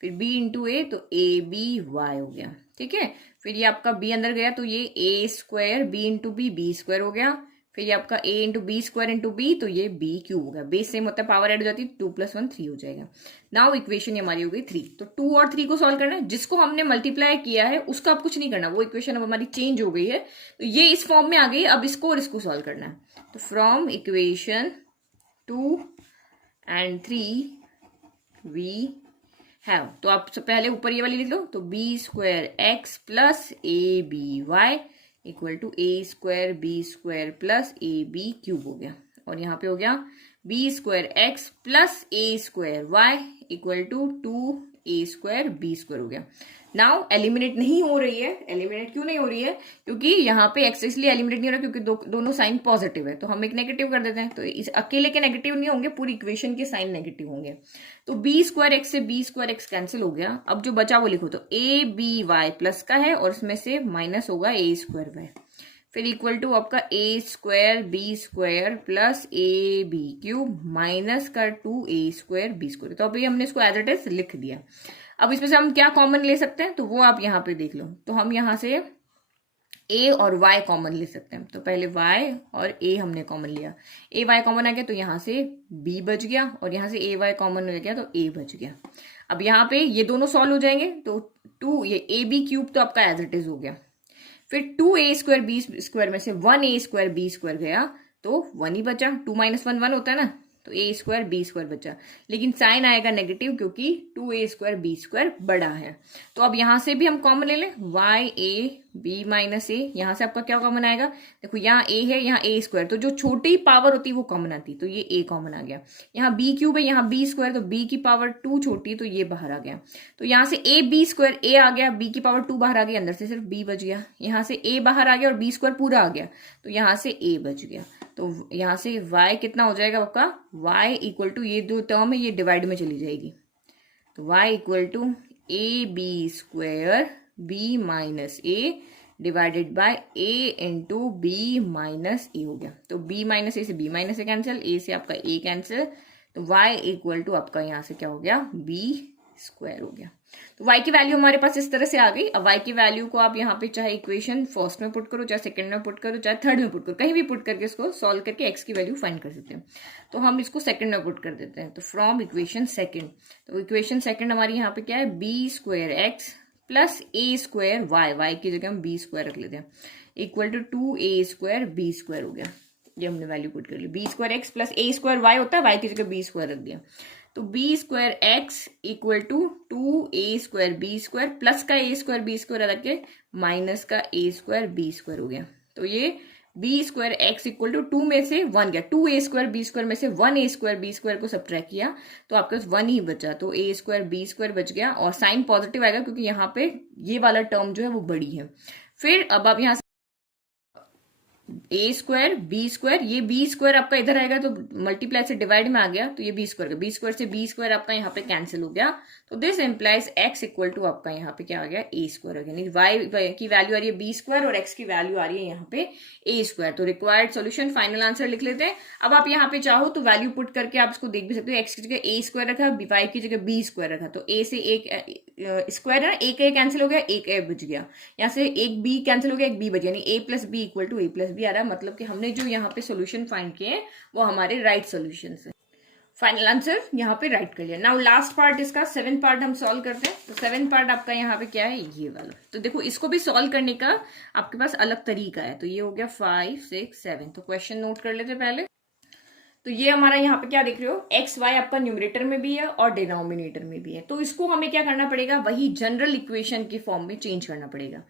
फिर b इंटू ए तो ए बी वाई हो गया। ठीक है, फिर ये आपका b अंदर गया तो ये a square b into b square हो गया, फिर ये आपका a into b square into b तो ये b क्यूब हो गया। बेस सेम होता है, पावर ऐड हो जाती है, 2 + 1 3 हो जाएगा। नाउ इक्वेशन हमारी हो गई 3। तो 2 और 3 को सॉल्व करना है, जिसको हमने मल्टीप्लाई किया है उसका अब कुछ नहीं करना, वो इक्वेशन अब हमारी चेंज हो गई है, तो ये इस फॉर्म में आ गई। अब इसको और इसको सॉल्व करना है, तो from equation 2 and 3 we have, तो आप पहले ऊपर ये वाली लिख लो, तो b square x plus A b y equal to a square B square plus A B cube हो गया, और यहाँ पे हो गया b square x plus a square y equal to 2a square B square हो गया। नाउ एलिमिनेट नहीं हो रही है, एलिमिनेट क्यों नहीं हो रही है, क्योंकि यहाँ पे एक्स इसलिए एलिमिनेट नहीं हो रहा क्योंकि दोनों साइन पॉजिटिव है, तो हम एक नेगेटिव कर देते हैं, तो इस अकेले के नेगेटिव नहीं होंगे, पूरी इक्वेशन के साइन नेगेटिव होंगे। तो बी स्क्वायर एक्स से बी स्क्वायर एक्स कैंसिल हो गया। अब जो बचा वो लिखो, तो ए बी वाई प्लस का है और इसमें से माइनस होगा ए स्क्वायर वाई, फिर इक्वल टू आपका A square B square plus A B cube minus का 2a स्क्वायर बी स्क्वायर। तो अभी हमने इसको एज इट इज लिख दिया। अब इसमें से हम क्या कॉमन ले सकते हैं, तो वो आप यहाँ पे देख लो, तो हम यहाँ से a और y कॉमन ले सकते हैं। तो पहले y और a हमने कॉमन लिया, a y कॉमन आ गया तो यहाँ से b बच गया, और यहाँ से a y कॉमन हो गया तो a बच गया। अब यहाँ पे ये दोनों सॉल्व हो जाएंगे, तो 2 ये ए बी क्यूब तो आपका एज इट इज हो गया, फिर 2a स्क्वायर बी स्क्वायर में से 1a स्क्वायर बी स्क्वायर गया तो 1 ही बचा, 2 - 1 1 होता है ना, तो a स्क्वायर बी स्क्वायर बचा, लेकिन साइन आएगा नेगेटिव क्योंकि 2a स्क्वायर बी स्क्वायर बड़ा है। तो अब यहां से भी हम कॉमन ले लें, y a b माइनस ए, यहां से आपका क्या कॉमन आएगा, देखो यहाँ a है यहाँ a स्क्वायर, तो जो छोटी पावर होती है वो कॉमन आती, तो ये a कॉमन आ गया। यहाँ b क्यूब है यहाँ b स्क्वायर, तो b की पावर 2 छोटी, तो ये बाहर आ गया। तो यहाँ से a b स्क्वायर a आ गया, b की पावर 2 बाहर आ गई, अंदर से सिर्फ b बच गया। यहाँ से a बाहर आ गया और b स्क्वायर पूरा आ गया, तो यहाँ से a बच गया। तो यहाँ से y कितना हो जाएगा आपका, y इक्वल टू, ये जो टर्म है ये डिवाइड में चली जाएगी, तो y equal to A B square B minus A divided by a into B minus A हो गया। तो b माइनस ए से b minus A cancel, a से आपका a कैंसिल, तो y इक्वल टू आपका यहाँ से क्या हो गया, b स्क्वायर हो गया। तो y की वैल्यू हमारे पास इस तरह से आ गई। अब y की वैल्यू को आप यहाँ पे चाहे इक्वेशन फर्स्ट में पुट करो, चाहे सेकंड में पुट करो, चाहे थर्ड में पुट करो, कहीं भी पुट करके इसको सॉल्व करके x की वैल्यू फाइंड कर सकते हैं। तो हम इसको सेकंड में पुट कर देते हैं, तो फ्रॉम इक्वेशन सेकंड, तो इक्वेशन सेकंड हमारी यहाँ पे क्या है, b square x plus a square y, y की जगह हम बी स्क्वायर रख लेते हैं, equal to 2a square B square हो गया। ये हमने वैल्यू पुट कर ली, b square x plus a square y होता है, वाई की जगह बी स्क्वायर रख दिया, तो b square x equal to 2a square B square plus का a स्क्वायर बी स्क्वायर रख के माइनस का a स्क्वायर बी स्क्वायर हो गया। तो ये b square x equal to 2 में से 1 गया, 2a² बी स्क्वायर में से 1a² बी स्क्वायर को सब्ट्रैक्ट किया तो आपके पास 1 ही बचा, तो a² बी स्क्वायर बच गया और साइन पॉजिटिव आएगा क्योंकि यहाँ पे ये वाला टर्म जो है वो बड़ी है। फिर अब आप यहाँ a² b², ये b² आपका इधर आएगा तो मल्टीप्लाई से डिवाइड में आ गया तो ये b² से b² आपका यहाँ पे कैंसिल हो गया, तो this implies x equal to आपका यहाँ पे क्या आ गया a² हो गया, y की वैल्यू आ रही है b² और x की वैल्यू आ रही है यहाँ पे a²। तो रिक्वायर्ड सॉल्यूशन फाइनल आंसर लिख लेते हैं। अब आप यहाँ पे चाहो तो वैल्यू पुट करके आप इसको देख भी सकते हो, x की जगह a² रखा, y की जगह b² रखा, तो a से एक स्क्वायर है, एक a कैंसिल हो गया, एक a बच गया, यहाँ से एक b कैंसिल हो गया, एक b बच गया, यानी a plus B equal to a plus B आ रहा है। मतलब कि हमने जो यहाँ पे सॉल्यूशन फाइंड किए वो हमारे राइट सॉल्यूशन है। फाइनल आंसर यहाँ पे राइट कर लिया। नाउ लास्ट पार्ट इसका 7 पार्ट हम सॉल्व करते हैं। तो 7 पार्ट आपका यहाँ पे क्या है, ये वाला। तो देखो इसको भी सॉल्व करने का आपके पास अलग तरीका है। तो ये हो गया 5 6 7। तो क्वेश्चन नोट कर लेते पहले। तो ये हमारा यहाँ पे क्या देख रहे हो, एक्स वाई आपका न्यूमरेटर में भी है और डिनोमिनेटर में भी है। तो इसको हमें क्या करना पड़ेगा, वही जनरल इक्वेशन की फॉर्म में चेंज करना पड़ेगा।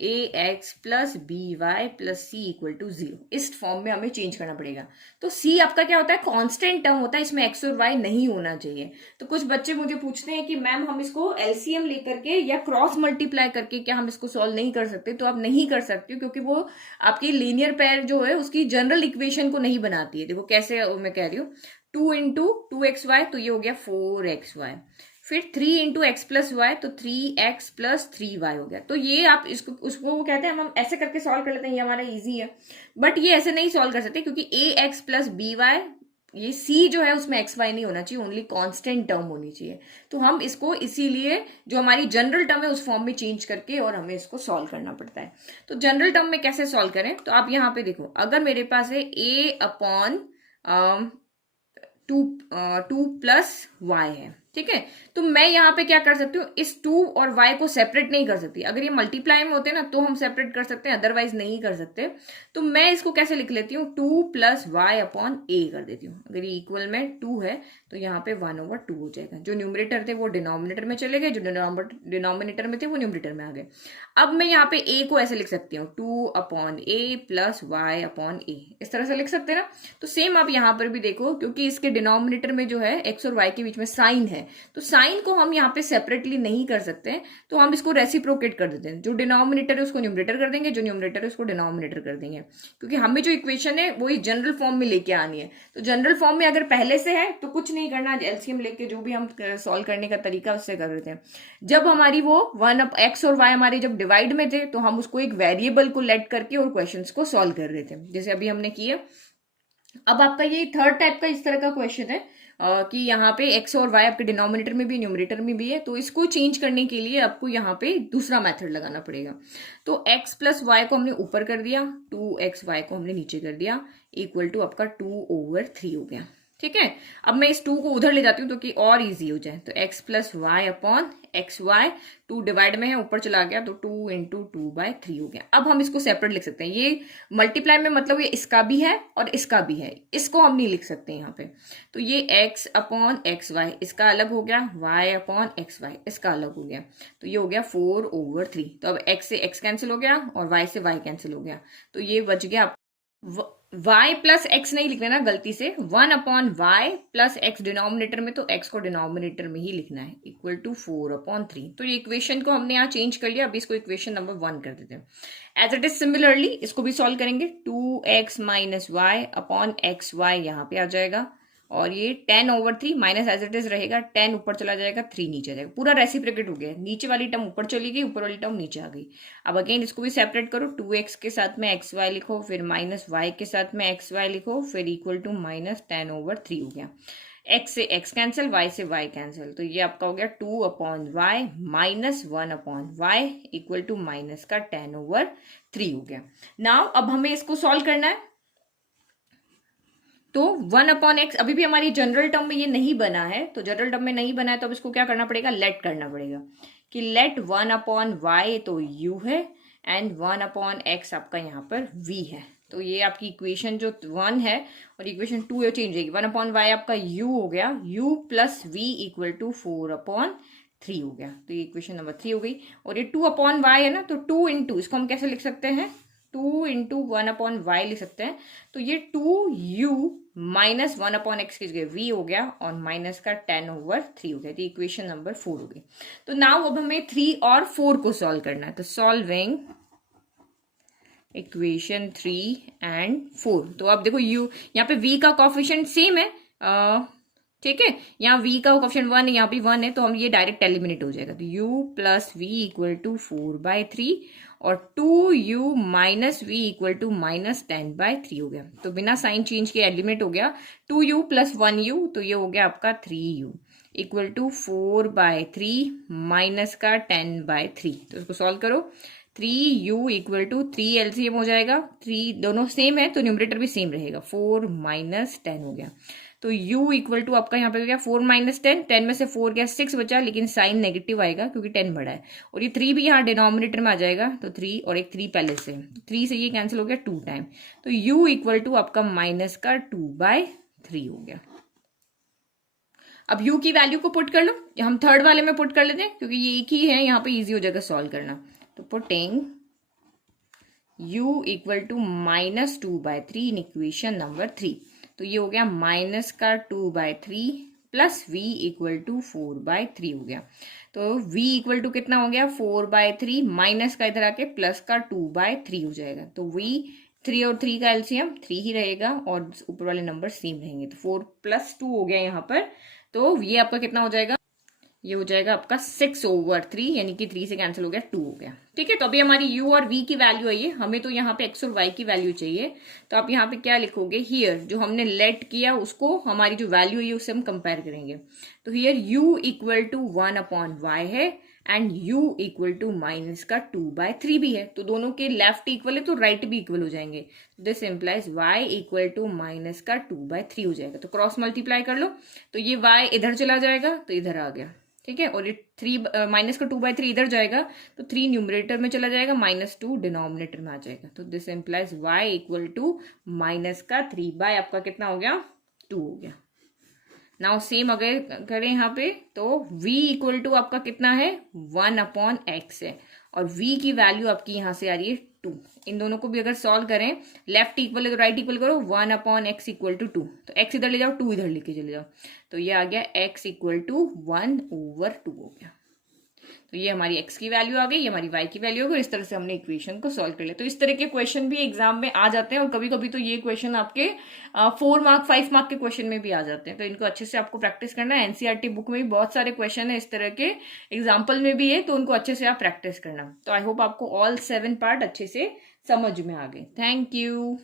A X plus B Y plus C equal to 0, इस फॉर्म में हमें चेंज करना पड़ेगा। तो सी आपका क्या होता है, कांस्टेंट टर्म होता है, इसमें एक्स और वाई नहीं होना चाहिए। तो कुछ बच्चे मुझे पूछते हैं कि मैम हम इसको एलसीएम लेकर के या क्रॉस मल्टीप्लाई करके क्या हम इसको सॉल्व नहीं कर सकते। तो आप नहीं कर सकते क्योंकि वो आपकी लीनियर पेयर जो है उसकी जनरल इक्वेशन को नहीं बनाती है। देखो कैसे मैं कह रही हूँ, 2 इंटू 2xy, तो ये हो गया 4xy। फिर 3 इंटू एक्स प्लस वाई, तो 3x प्लस 3y हो गया। तो ये आप इसको उसको वो कहते हैं, हम ऐसे करके सॉल्व कर लेते हैं, ये हमारा इजी है। बट ये ऐसे नहीं सॉल्व कर सकते क्योंकि ax प्लस by, ये c जो है उसमें xy नहीं होना चाहिए, ओनली कांस्टेंट टर्म होनी चाहिए। तो हम इसको इसीलिए जो हमारी जनरल टर्म है उस फॉर्म में चेंज करके और हमें इसको सॉल्व करना पड़ता है। तो जनरल टर्म में कैसे सॉल्व करें, तो आप यहाँ पे देखो, अगर मेरे पास है a/2 प्लस y है, ठीक है, तो मैं यहाँ पे क्या कर सकती हूँ, इस 2 और y को सेपरेट नहीं कर सकती। अगर ये मल्टीप्लाई में होते ना तो हम सेपरेट कर सकते हैं, अदरवाइज नहीं कर सकते। तो मैं इसको कैसे लिख लेती हूँ, 2 प्लस वाई अपॉन ए कर देती हूँ। अगर ये इक्वल में 2 है तो यहाँ पे 1/2 हो जाएगा। जो न्यूमरेटर थे वो डिनोमिनेटर में चले गए, जो डिनोमिनेटर में थे वो न्यूमरेटर में आ गए। अब मैं यहाँ पे a को ऐसे लिख सकती हूँ, 2/a प्लस वाई अपॉन ए, इस तरह से लिख सकते हैं ना। तो सेम आप यहाँ पर भी देखो, क्योंकि इसके डिनोमिनेटर में जो है x और y के बीच में साइन है, तो साइन को हम यहाँ पे सेपरेटली नहीं कर सकते, तो हम इसको रेसिप्रोकेट कर देते हैं। जो डिनोमिनेटर है उसको न्यूमरेटर कर देंगे, जो न्यूमरेटर है उसको डिनोमिनेटर कर देंगे, क्योंकि हमें जो इक्वेशन है वही जनरल फॉर्म में लेके आनी है। तो जनरल फॉर्म में अगर पहले से है तो कुछ नहीं करना, एलसीएम लेके जो भी हम सॉल्व करने का तरीका उससे कर देते हैं। जब हमारी वो x और y हमारे जब डिवाइड में थे तो हम उसको एक वेरिएबल को लेट करके और क्वेश्चन को सॉल्व कर रहे थे, जैसे अभी हमने किया। अब आपका ये थर्ड टाइप का इस तरह का क्वेश्चन है कि यहाँ पे x और y आपके डिनोमिनेटर में भी न्यूमरेटर में भी है, तो इसको चेंज करने के लिए आपको यहाँ पे दूसरा मेथड लगाना पड़ेगा। तो x प्लस वाई को हमने ऊपर कर दिया, 2xy को हमने नीचे कर दिया, इक्वल टू आपका 2/3 हो गया, ठीक है। अब मैं इस 2 को उधर ले जाती हूँ तो कि और इजी हो जाए। तो x plus y upon x y, 2 divide में है ऊपर चला गया तो 2 इंटू 2/3 हो गया। अब हम इसको सेपरेट लिख सकते हैं। ये मल्टीप्लाई में मतलब ये इसका भी है और इसका भी है, इसको हम नहीं लिख सकते यहाँ पे। तो ये x अपॉन एक्स वाई इसका अलग हो गया, y अपॉन एक्स वाई इसका अलग हो गया, तो ये हो गया 4/3। तो अब x से x कैंसिल हो गया और y से y कैंसिल हो गया, तो ये बच गया y प्लस एक्स नहीं लिखना ना गलती से, 1/y प्लस एक्स डिनोमिनेटर में, तो x को डिनोमिनेटर में ही लिखना है, इक्वल टू 4/3। तो ये इक्वेशन को हमने यहाँ चेंज कर लिया। अभी इसको इक्वेशन नंबर 1 कर देते हैं। एज इट इज सिमिलरली इसको भी सॉल्व करेंगे, 2x minus y upon x y यहाँ पे आ जाएगा, और ये 10/3 माइनस एज इट इज रहेगा, 10 ऊपर चला जाएगा, 3 नीचे आ जाएगा, पूरा रेसिप्रोकेट हो गया। नीचे वाली टर्म ऊपर चली गई, ऊपर वाली टर्म नीचे आ गई। अब अगेन इसको भी सेपरेट करो, 2x के साथ में एक्स वाई लिखो, फिर माइनस वाई के साथ में एक्स वाई लिखो, फिर इक्वल टू माइनस 10/3 हो गया। x से x कैंसिल, y से y कैंसिल, तो ये आपका हो गया 2/y minus 1/y equal to minus का 10/3 हो गया। नाउ अब हमें इसको सॉल्व करना है। तो 1/x अभी भी हमारी जनरल टर्म में ये नहीं बना है, तो जनरल टर्म में नहीं बना है तो अब इसको क्या करना पड़ेगा, लेट करना पड़ेगा कि लेट 1/y तो u है एंड 1/x आपका यहाँ पर v है। तो ये आपकी इक्वेशन जो 1 है और इक्वेशन 2 चेंज होगी, 1/y आपका u हो गया, u plus v equal to 4/3 हो गया। तो ये इक्वेशन नंबर 3 हो गई। और ये 2/y है ना, तो 2 इंटू इसको हम कैसे लिख सकते हैं, 2 इंटू 1/y लिख सकते हैं, तो ये 2u माइनस 1/x की जगह v हो गया और माइनस का 10/3 हो गया। तो इक्वेशन नंबर 4 हो गई। तो नाउ अब हमें 3 और 4 को सॉल्व करना है। तो सॉल्विंग इक्वेशन 3 एंड 4। तो अब देखो u यहाँ पे v का कोफिशिएंट सेम है, ठीक है, यहाँ v का कोफिशिएंट 1 है, यहाँ भी 1 है, तो हम ये डायरेक्ट एलिमिनेट हो जाएगा। तो u plus v equal to 4/3 और 2u minus v equal to minus 10/3 हो गया। तो बिना साइन चेंज के एलिमिनेट हो गया। 2u प्लस 1u, तो ये हो गया आपका 3u इक्वल टू 4/3 माइनस का 10/3। तो इसको सॉल्व करो। 3u इक्वल टू 3 एलसीएम हो जाएगा, 3 दोनों सेम है तो न्यूमरेटर भी सेम रहेगा, 4 माइनस 10 हो गया। तो u इक्वल टू आपका यहाँ पे हो गया 4 माइनस 10, 10 में से 4 गया 6 बचा, लेकिन साइन नेगेटिव आएगा क्योंकि 10 बड़ा है, और ये 3 भी यहाँ डिनोमिनेटर में आ जाएगा, तो 3 और एक 3 पहले से, 3 से ये कैंसिल हो गया 2 टाइम। तो u इक्वल टू आपका माइनस का 2/3 हो गया। अब u की वैल्यू को पुट कर लो, हम थर्ड वाले में पुट कर लेते हैं क्योंकि ये एक ही है, यहाँ पे ईजी हो जाएगा सॉल्व करना। तो putting u equal to minus 2/3 in equation number 3, तो ये हो गया माइनस का 2/3 प्लस v इक्वल टू 4/3 हो गया। तो v इक्वल टू कितना हो गया 4/3 माइनस का इधर आके प्लस का 2/3 हो जाएगा। तो v 3 और 3 का एलसीएम 3 ही रहेगा और ऊपर वाले नंबर सेम रहेंगे। तो 4 प्लस 2 हो गया यहाँ पर, तो ये आपका कितना हो जाएगा, ये हो जाएगा आपका 6/3, यानी कि 3 से कैंसिल हो गया 2 हो गया। ठीक है, तो अभी हमारी u और v की वैल्यू आई है, हमें तो यहाँ पे x और y की वैल्यू चाहिए। तो आप यहाँ पे क्या लिखोगे, हियर जो हमने लेट किया उसको हमारी जो वैल्यू है उससे हम कंपेयर करेंगे। तो here u equal to 1/y है and u equal to minus का 2/3 भी है, तो दोनों के लेफ्ट इक्वल है तो राइट भी इक्वल हो जाएंगे। This implies y equal to minus का 2/3 हो जाएगा। तो क्रॉस मल्टीप्लाई कर लो, तो ये y इधर चला जाएगा तो इधर आ गया, ठीक है, और ये 3 माइनस का 2/3 इधर जाएगा तो 3 न्यूमरेटर में चला जाएगा, -2 डिनोमिनेटर में आ जाएगा। तो this implies y equal to minus का 3 आपका कितना हो गया 2 हो गया। नाउ सेम अगर करें यहाँ पे तो v इक्वल टू आपका कितना है 1/x है और v की वैल्यू आपकी यहाँ से आ रही है 2। इन दोनों को भी अगर सॉल्व करें, लेफ्ट इक्वल है तो राइट इक्वल करो, 1/x इक्वल टू 2, तो x इधर ले जाओ 2 इधर लेके चले जाओ, तो ये आ गया x इक्वल टू 1/2 हो गया। तो ये हमारी x की वैल्यू आ गई, ये हमारी y की वैल्यू हो गई। इस तरह से हमने इक्वेशन को सॉल्व कर लिया। तो इस तरह के क्वेश्चन भी एग्जाम में आ जाते हैं और कभी कभी तो ये क्वेश्चन आपके 4 मार्क 5 मार्क के क्वेश्चन में भी आ जाते हैं। तो इनको अच्छे से आपको प्रैक्टिस करना है। एनसीईआरटी बुक में भी बहुत सारे क्वेश्चन है इस तरह के, एग्जाम्पल में भी है, तो उनको अच्छे से आप प्रैक्टिस करना। तो आई होप आपको ऑल 7 पार्ट अच्छे से समझ में आ गए। Thank you.